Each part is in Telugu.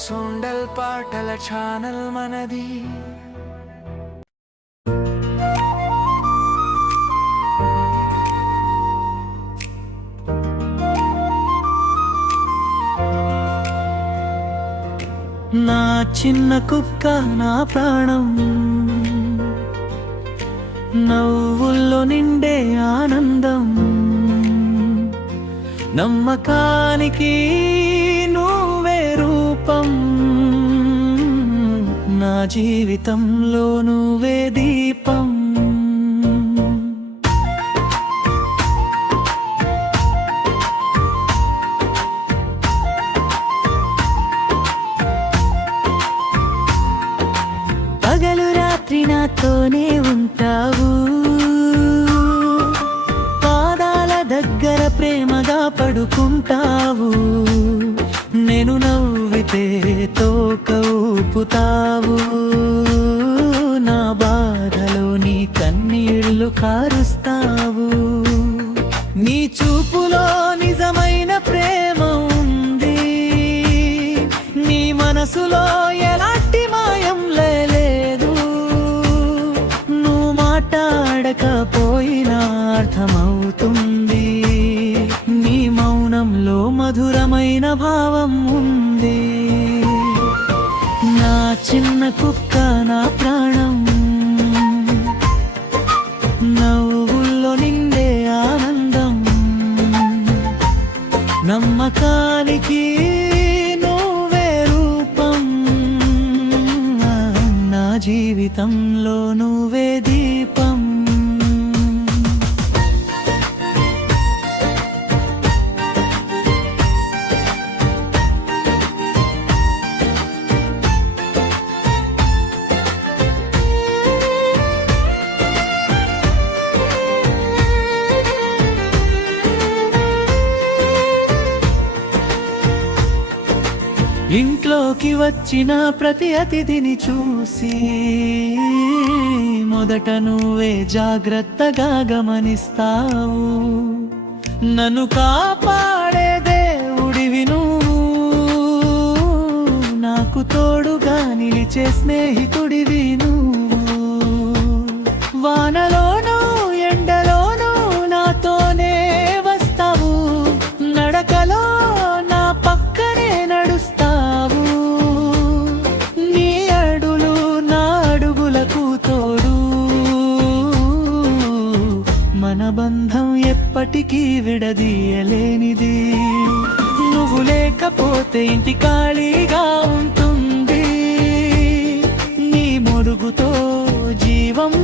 సొండల్ పాటల ఛానల్ మనది. నా చిన్న కుక్క నా ప్రాణం, నవ్వుల్లో నిండే ఆనందం, నమ్మకానికి నువ్వే రూపం, నా జీవితంలో నువ్వే దీపం. పగలు రాత్రి నాతోనే ఉంటావు, పాదాల దగ్గర ప్రేమగా పడుకుంటావు, నేను నవ్వితే తోక ఊపుతావు, నా బాధలో నీ కన్నీళ్లు కారుస్తావు, నీ చూపులో నిజమైన ప్రేమ ఉంది, నీ మనసులో ఎలాంటి మాయం లేదు, నువ్వు మాట్లాడకపోయినా అర్థమవుతుంది, నీ మౌనంలో మధురమైన భావం ఉంది. నా చిన్న కుక్క నా ప్రాణం, నవ్వుల్లో నిండే ఆనందం, నమ్మకానికి నువ్వే రూపం, నా జీవితంలో నువ్వే దీపం. ఇంట్లోకి వచ్చిన ప్రతి అతిథిని చూసి మొదట నువ్వే జాగ్రత్తగా గమనిస్తావు, నన్ను కాపాడే దేవుడివి నువ్వు, నాకు తోడుగా నిలిచే స్నేహితుడివి నువ్వు, వానలోనూ ఎండలోనూ నాతోనే వస్తావు, నడకలో నా పక్కనే నడుస్తావు, నీ అడుగులు నా అడుగులకు తోడు, మన బంధం ఎప్పటికీ విడదీయలేనిది, నువ్వు లేకపోతే ఇంటి ఖాళీగా ఉంటుంది, నీ మొరుగుతో జీవం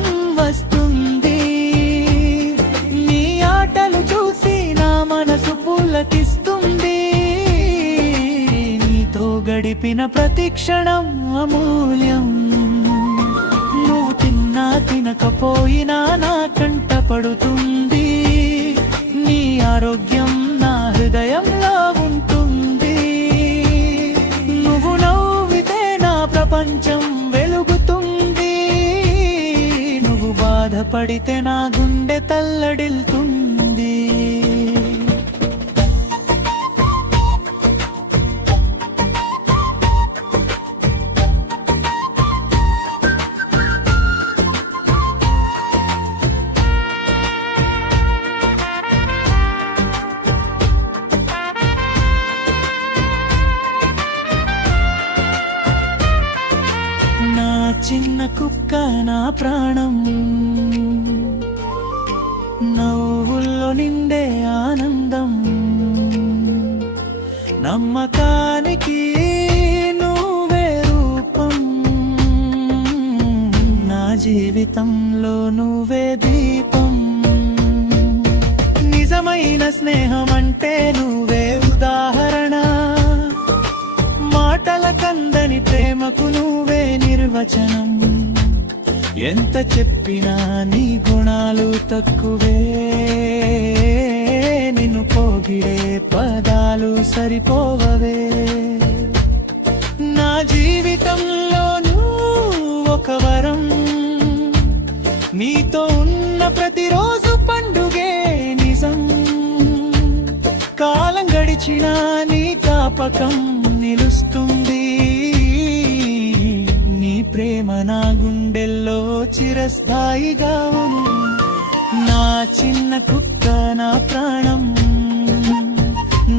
వస్తుంది, నీ ఆటలు చూసి నా మనసు పులకిస్తుంది, నీతో గడిపిన ప్రతి క్షణం అమూల్యం, నువ్వు తిన్నా తినకపోయినా నా కంట పడుతుంది, నీ ఆరోగ్యం నా హృదయంలో ఉంటుంది, నువ్వు నవ్వితే నా ప్రపంచం వెలుగుతుంది, నువ్వు బాధపడితే నా గుండె తల్లడిల్తుంది. చిన్న కుక్క నా ప్రాణం, నవ్వుల్లో నిండే ఆనందం, నమ్మకానికి నువ్వే రూపం, నా జీవితంలో నువ్వే దీపం, నిజమైన స్నేహం అంటే నువ్వే ఉదాహరణ, మాటల కందని ప్రేమకు నువ్వే నిర్వచనం, ఎంత చెప్పినా నీ గుణాలు తక్కువే, నిన్ను పోగిడే పదాలు సరిపోవవే, నా జీవితంలో నువ్వు ఒక వరం, నీతో ఉన్న ప్రతిరోజు పండుగే నిజం, కాలం గడిచినా నీ జ్ఞాపకం నిలుస్తుంది. చిరస్థాయిగా ఉను. నా చిన్న కుక్క నా ప్రాణం,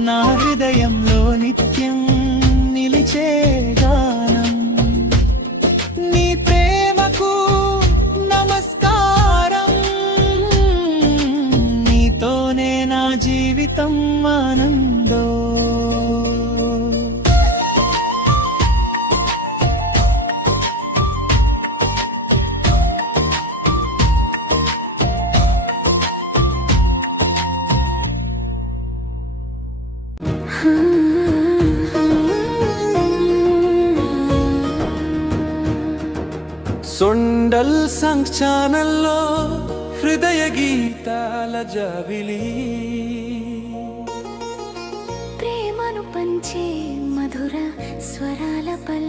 నా హృదయంలో నిత్యం నిలిచే గానం. నీ ప్రేమకు నమస్కారం, నీతోనే నా జీవితం ఆనందో. సొండల్ సంగ్ ఛానల్లో హృదయ గీతాల జాబిలి, ప్రేమను పంచే మధుర స్వరాల పల్లవి.